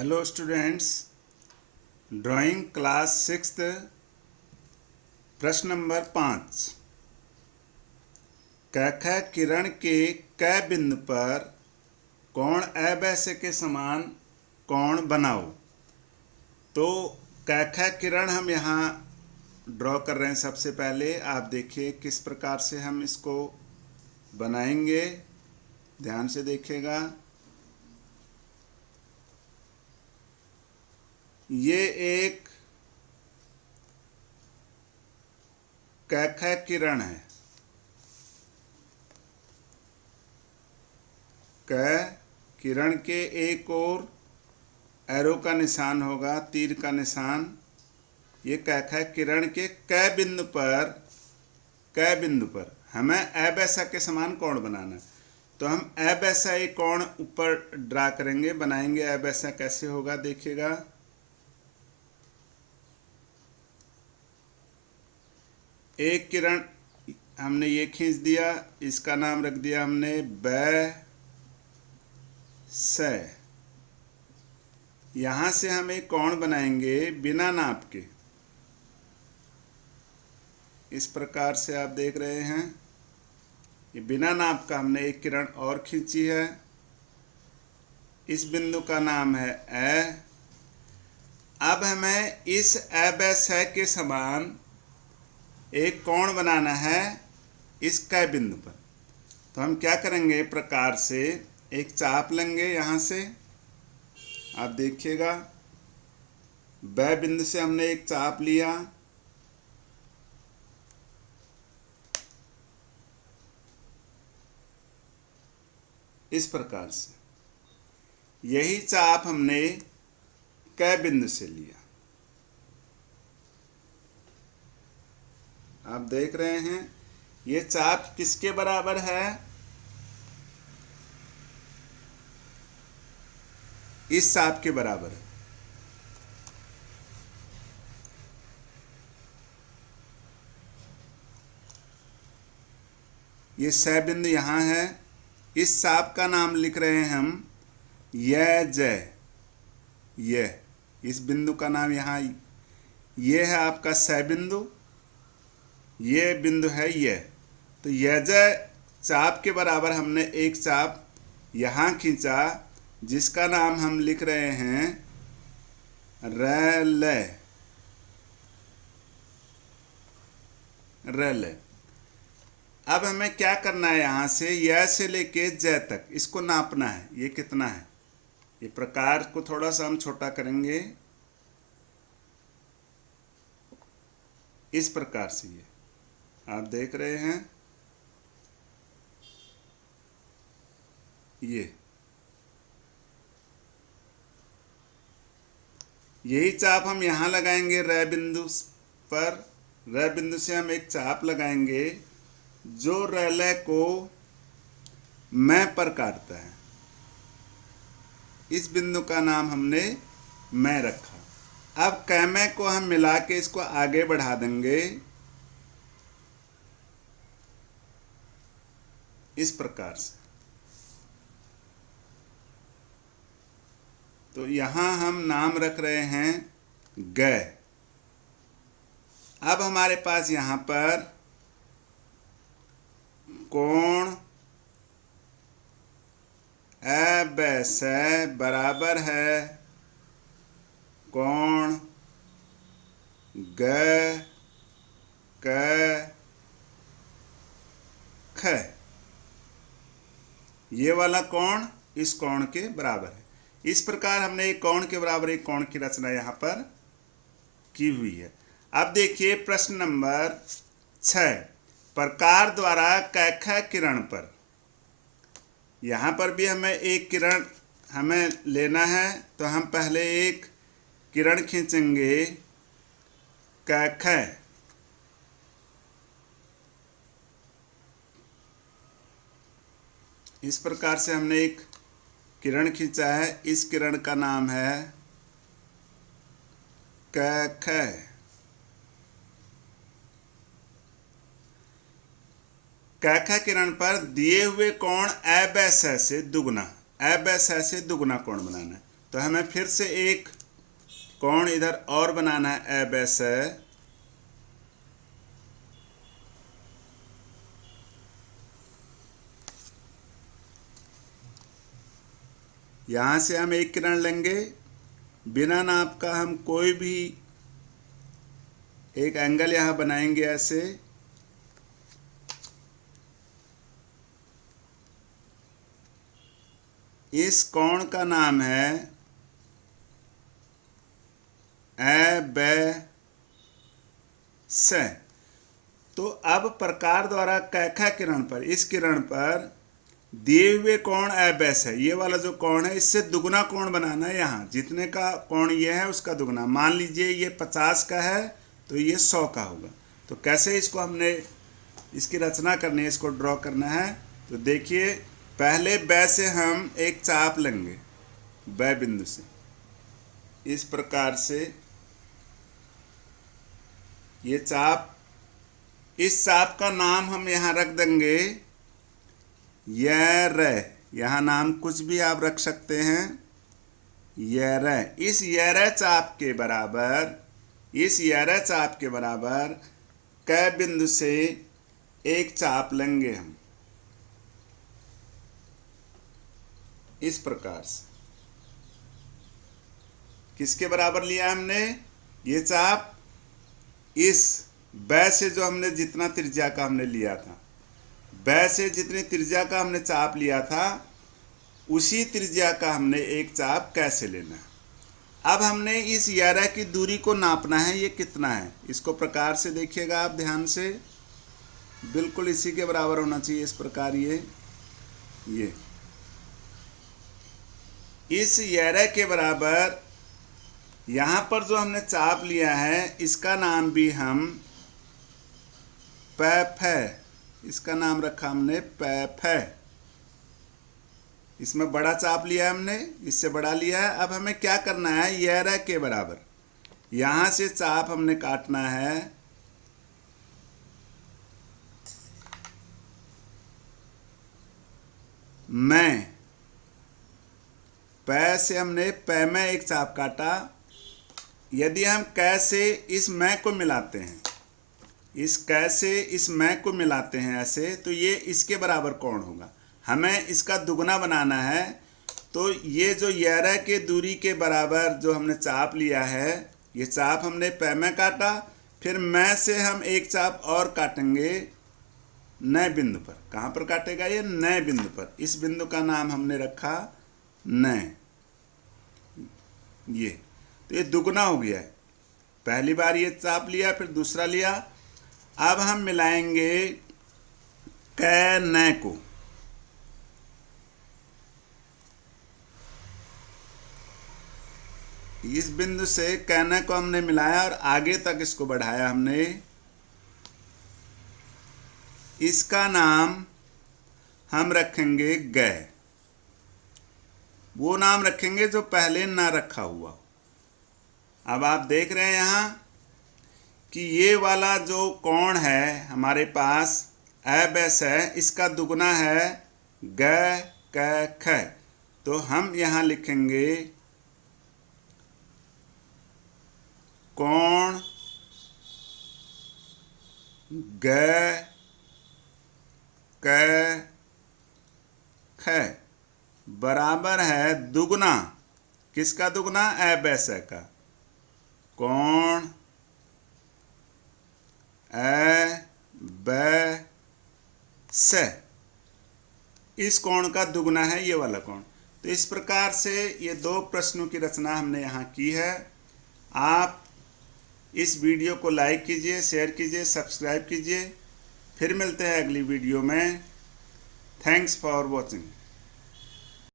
Hello students, drawing class 6th प्रश्न number 5। क ख किरण के क बिंदु पर कोण अवैसे के समान कोण बनाओ। तो क ख किरण हम यहाँ ड्रॉ कर रहे हैं। सबसे पहले आप देखिए किस प्रकार से हम इसको बनाएंगे, ध्यान से देखिएगा। ये एक क ख किरण है। क किरण के एक और एरो का निशान होगा, तीर का निशान। ये क ख किरण के क बिंदु पर हमें अवैसा के समान कोण बनाना है। तो हम अवैसा एक कोण ऊपर ड्रा करेंगे, बनाएंगे। अवैसा कैसे होगा देखिएगा। एक किरण हमने ये खींच दिया, इसका नाम रख दिया हमने ब स। यहां से हम एक कोण बनाएंगे बिना नाप के। इस प्रकार से आप देख रहे हैं, ये बिना नाप का हमने एक किरण और खींची है। इस बिंदु का नाम है ए। अब हमें इस अवैस के समान एक कोण बनाना है इस क बिंदु पर। तो हम क्या करेंगे, प्रकार से एक चाप लेंगे। यहाँ से आप देखिएगा, ब बिंदु से हमने एक चाप लिया। इस प्रकार से यही चाप हमने क बिंदु से लिया। आप देख रहे हैं, ये चाप किसके बराबर है? इस चाप के बराबर है। ये स बिंदु यहाँ है। इस चाप का नाम लिख रहे हैं हम य। इस बिंदु का नाम यहाँ ये है आपका स बिंदु, ये बिंदु है ये। तो यज चाप के बराबर हमने एक चाप यहाँ खींचा, जिसका नाम हम लिख रहे हैं रल। अब हमें क्या करना है, यहाँ से य से लेके ज तक इसको नापना है। ये कितना है? ये प्रकार को थोड़ा सा हम छोटा करेंगे। इस प्रकार से ये आप देख रहे हैं, यही चाप हम यहाँ लगाएंगे र बिंदु पर। र बिंदु से हम एक चाप लगाएंगे जो रल को मैं पर काटता है। इस बिंदु का नाम हमने मैं रखा। अब कैमे को हम मिला के इसको आगे बढ़ा देंगे इस प्रकार से। तो यहां हम नाम रख रहे हैं ग। अब हमारे पास यहां पर कोण अवैस बराबर है कोण ग क ख। ये वाला कोण इस कोण के बराबर है। इस प्रकार हमने एक कोण के बराबर एक कोण की रचना यहाँ पर की हुई है। अब देखिए प्रश्न नंबर 6। प्रकार द्वारा क ख किरण पर, यहाँ पर भी हमें एक किरण हमें लेना है। तो हम पहले एक किरण खींचेंगे क ख। इस प्रकार से हमने एक किरण खींचा है। इस किरण का नाम है क ख। क ख किरण पर दिए हुए कोण अवैस से दुगुना कोण बनाना है। तो हमें फिर से एक कोण इधर और बनाना है अबैस है। यहाँ से हम एक किरण लेंगे, बिना नाप का हम कोई भी एक एंगल यहाँ बनाएंगे ऐसे। इस कोण का नाम है अबैस। तो अब प्रकार द्वारा कैखा किरण पर, इस किरण पर दिए हुए कोण अबैस है। ये वाला जो कोण है इससे दुगना कोण बनाना है। यहाँ जितने का कोण ये है उसका दुगना। मान लीजिए ये 50 का है तो ये 100 का होगा। तो कैसे इसको हमने इसकी रचना करनी है, इसको ड्रॉ करना है। तो देखिए, पहले बै से हम एक चाप लेंगे, बै बिंदु से इस प्रकार से ये चाप, इस चाप का नाम हम यहाँ रख देंगे यर। यहाँ नाम कुछ भी आप रख सकते हैं, यर। इस यर चाप के बराबर, इस यर चाप के बराबर क बिंदु से एक चाप लेंगे हम इस प्रकार से। किसके बराबर लिया हमने ये चाप? इस बै से जो हमने जितना त्रिज्या का हमने लिया था, बै से जितनी त्रिज्या का हमने चाप लिया था उसी त्रिज्या का हमने एक चाप कैसे लेना है। अब हमने इस यारा की दूरी को नापना है, ये कितना है। इसको प्रकार से देखिएगा आप ध्यान से, बिल्कुल इसी के बराबर होना चाहिए। इस प्रकार ये इस यारा के बराबर यहाँ पर जो हमने चाप लिया है इसका नाम भी हम पैफ है, इसका नाम रखा हमने पैफ है। इसमें बड़ा चाप लिया है हमने, इससे बड़ा लिया है। अब हमें क्या करना है, यारा के बराबर यहाँ से चाप हमने काटना है मैं। पै से हमने पै में एक चाप काटा। यदि हम कै से इस मैं को मिलाते हैं, इस कै से इस मैं को मिलाते हैं ऐसे, तो ये इसके बराबर कौन होगा। हमें इसका दुगना बनाना है। तो ये जो यारा के दूरी के बराबर जो हमने चाप लिया है, ये चाप हमने पै में काटा, फिर मैं से हम एक चाप और काटेंगे नए बिंदु पर। कहाँ पर काटेगा ये? नए बिंदु पर। इस बिंदु का नाम हमने रखा नए। ये तो ये दुगना हो गया है। पहली बार ये चाप लिया, फिर दूसरा लिया। अब हम मिलाएंगे कै नए को। इस बिंदु से कै नए को हमने मिलाया और आगे तक इसको बढ़ाया हमने। इसका नाम हम रखेंगे गै। वो नाम रखेंगे जो पहले ना रखा हुआ। अब आप देख रहे हैं यहाँ कि ये वाला जो कोण है हमारे पास अबैस है, इसका दुगना है ग क ख। तो हम यहाँ लिखेंगे कोण ग क ख बराबर है दुगना। किसका दुगना? अबैस का। कोण अबैस, इस कोण का दुगना है ये वाला कोण। तो इस प्रकार से ये दो प्रश्नों की रचना हमने यहाँ की है। आप इस वीडियो को लाइक कीजिए, शेयर कीजिए, सब्सक्राइब कीजिए। फिर मिलते हैं अगली वीडियो में। Thanks for watching.